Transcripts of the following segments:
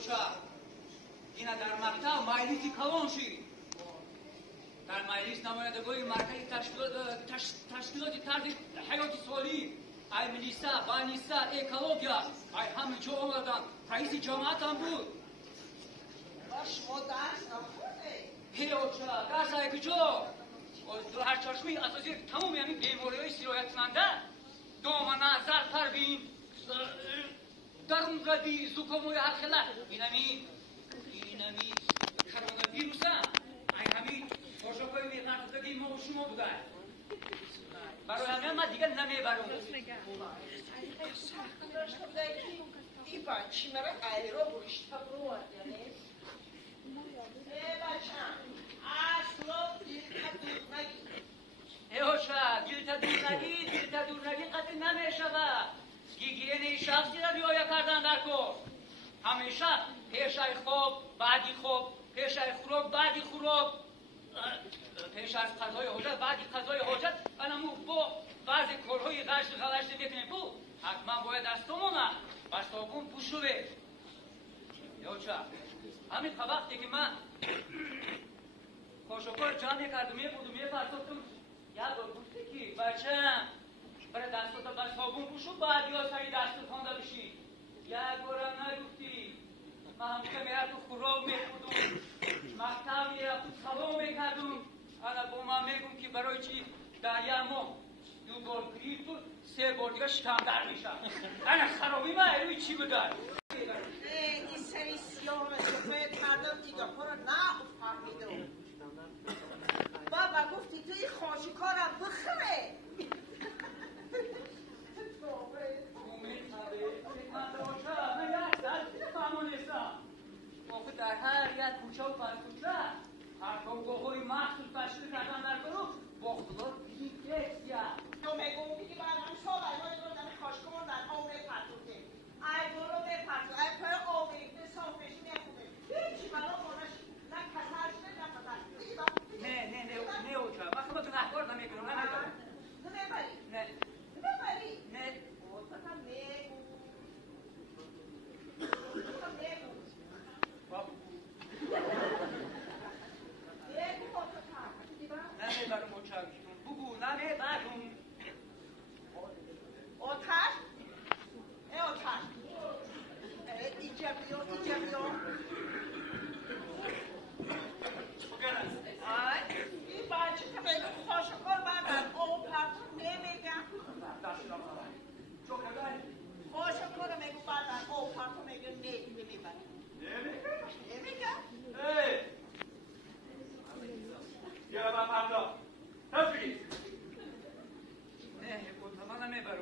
اوچا اینا در مقطع مجلسی کلانشی در مجلس نمایندگی مرکزی تشکیلات طرز حیات سالی ای ملیسا، بانیسا، اکولوژیا ای همه جا آمدن رئیس جماعت هم بود شما درس نخورده؟ هی اوچا درس های کجا؟ دو هر چشمی اساسی تمام همین بیماری های سرایت کننده دامنه، زرپروین درون قدی، زکاموی حرخله اینمی کرونا ویروس هم همین خوشاکای میقنطگی ما و شما بوده برای همه ما دیگه نمیبرم این بچی مرا علی را برشتا برو یعنی بچم اصلا دیلتا دور نگی اوشا دیلتا دور نگی قطعی نمیشوه گیگین شخصی را بیایا کردن در کار همیشه پیشای خوب بعدی خوب پیشای خوراک بعدی خوراک پیش از قضای حاجت بعدی قضای حاجت انمو با بعضی کارهای غلشت میکنیم بود حتما باید دستمونه و صابون پوشوه یوچه همین وقتی که من کاشوکار جمع کردم میپرسفتم یک بار گفتی که بچم برای دستات بر صابون پوشو بعد یا سری دستت خانده بشی یک بارم نگفتی من همیشه میرفتم خوراک میخوردم مکتب میرفتم سلام میکردم انا با من میگم که برای چی در یه ماه دو بار گریپ تو سه بار دیگه شکم در میشم انا خرابی من روی چی بدار این سری سیاه سفید مردم دیگه پرا نه فهمیدم بابا گفتی توی خاشکارم بخره در هر یک کوچه و پرکوچه هر کامگاه های مخصوص تشکیل کردن در گروه با خدا دیدی کسیا تو میگم دیگه بعد هم سال ایوان رو دم خاشکمون در عمر پرتوته ای برو به پرتو ای پر آمریکه صافشی میخونه هیچی برای خونش نه کسر شده نه فقط نه اوچه من خب تو نحکار نمیکنم نمیبری نه بازم میگم نمیبرم اوچه بگو نمیبرم آتش ای آتش اینجا بیا این بچه که بگم خاشکار بعد او پرتون نمیگم خاشکار رو میگم بعد او پرتون میگم نمیبرم بیا با پرتا دست بگیر نه من نمیبرم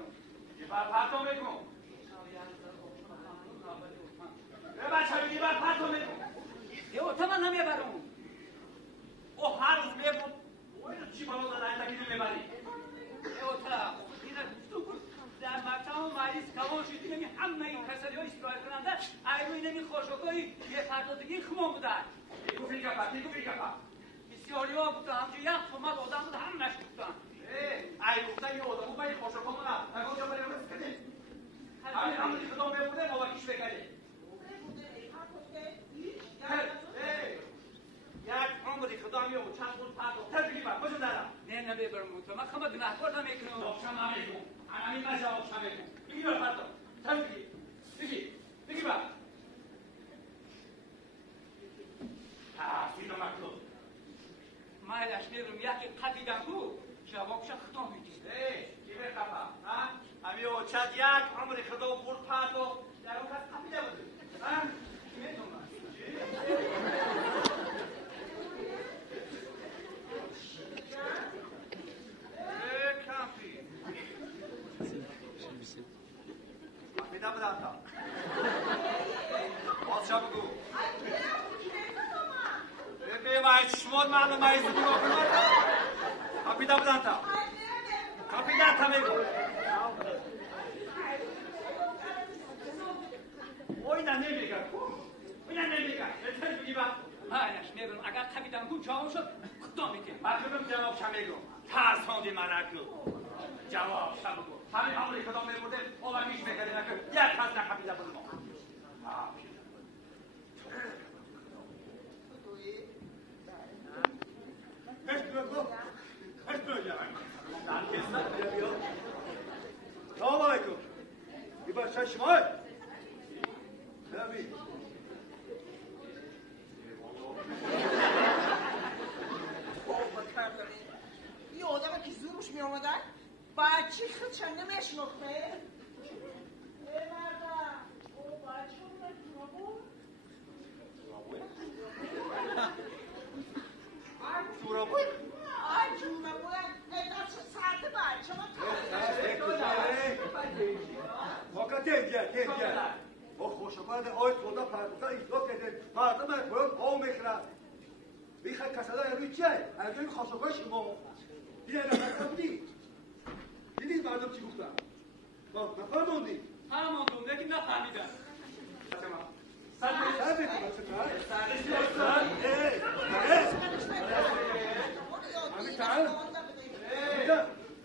یه بر پرتا میکن یه بچه بگیر بر پرتا میکن یه من نمیبرم او هر روز میبود او چی بالا زدن تکی نمیبری در مقطع و مریض کلان شدی نمی همه این کسلی های استرایل کننده ایروی نمی خوشاکایی یه پردازگی خوبان بودن تیکو فیکا بسیاری ها بودن همچه یک تومت آدم بود هم نش بودن ای گفتن یه آدم بود من این خوشاکامونه نگو یا برای رس کنیم همونی خدا ببوده مواکیش بکنیم یک عمری خدا میو چند بود پرتا تبریگی بر کجا دارم نه نمیبرم تو من خمه گناهکار نمیکنم آبشم نمیکنم همین مجه آبشم میکنم بگی بر پرتا بگی بر سیدو مکتوب مایلش میبرم یکی قدیدم بود جوابش خدا میدید کی به خفا همی او چند یک عمری خدا برد پرتا در اون کس قبیده بوده کی میتونم Kapıda mı dağıta? Az çabuk ol. Bebeğim ay şişmon mağlı mayızı bunu okunlar da. Kapıda mı dağıta? Kapıda dağıta mı? Oyna ne bilgar? Oyna ne bilgar? Yeter bir bak. مایلش میبرم اگر قبیدم بود جواب شد خدا میدید Bakıyorum cevap şamego. Tarsondu meraklı. Cevap şamego. Tabii Amerika'dan beri burada olan iş bekarına kır. Diğer kasına kapıda bulunma. نقطه مردم او باید شما تورابوی آی جونه بودن اینا چه ساعت باید شما واقعا گل او خوشبند آی خدا پردازه ایسا کده مردم از باید آو میخرد بیخواه کساله روی چیه؟ از این خوشبند شما دیگه نفرم دیدید مردم چی گفتن؟ نفرموندی؟ فرماندم لیکن نفهمیدم.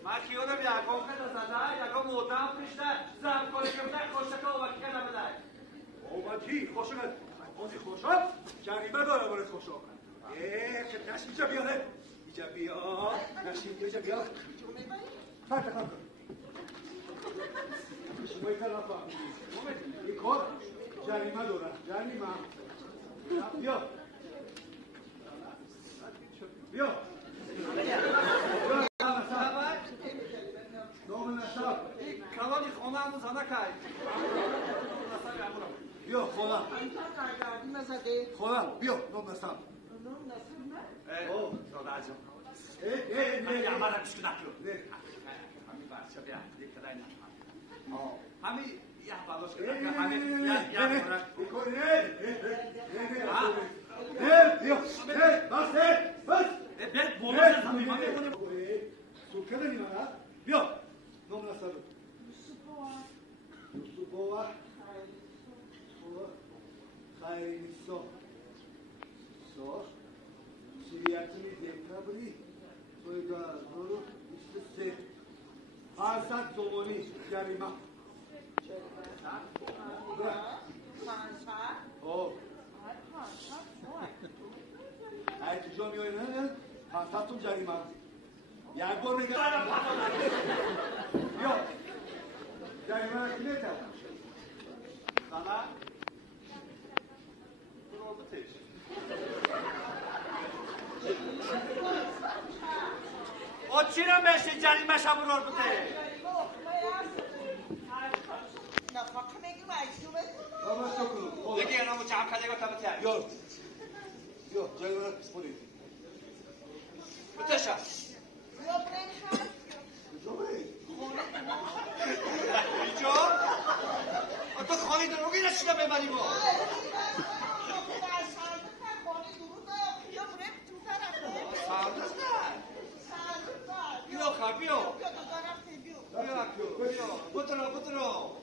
من خیالم یکم خیلی زده یکم مودم پیشته زم کنه کمده خوشکه و وقتی کنه بده اومد چی؟ خوشکه خوشی خوشم جریمه داره برای خوشم خیلی نشیم اینجا بیاره اینجا بیا نشیم اینجا بیا فرد کن شما این طرف فهمیدید این کار جریمه داره جریمه بیا بیا نام نصب کلانی خانه همون زنه کهی بیا خانه خانه بیا نام نصب اوه داده عجب من یه عمرم چکو نکلو همین برچه بیا یک کدای نفهم همین یه بلاش که نکلو همین یه برک بیا بس بیا بولا زمین ما میمونیم سوکه داریم بیا نام نصب یوسفوه خیلی نیستا سا شریعتونی دیمتا بودی توی دارو ایشت سه فرصت زمانی جریمه ای چیزا میایی نه فرصتون جریمه یک بار میگه بیا جریمه نکنه تا sana oldu teş. O çiğne meşe cerime şabur oldu teş. Baba çok olur. Peki yana bu çam kaleye tabii ter. Yok. Yok cerime spori. Müteşa. Yok ben ha. İco? تو خالی دروگی نشیدم ببری ما بیا خب بیا بیا بطرا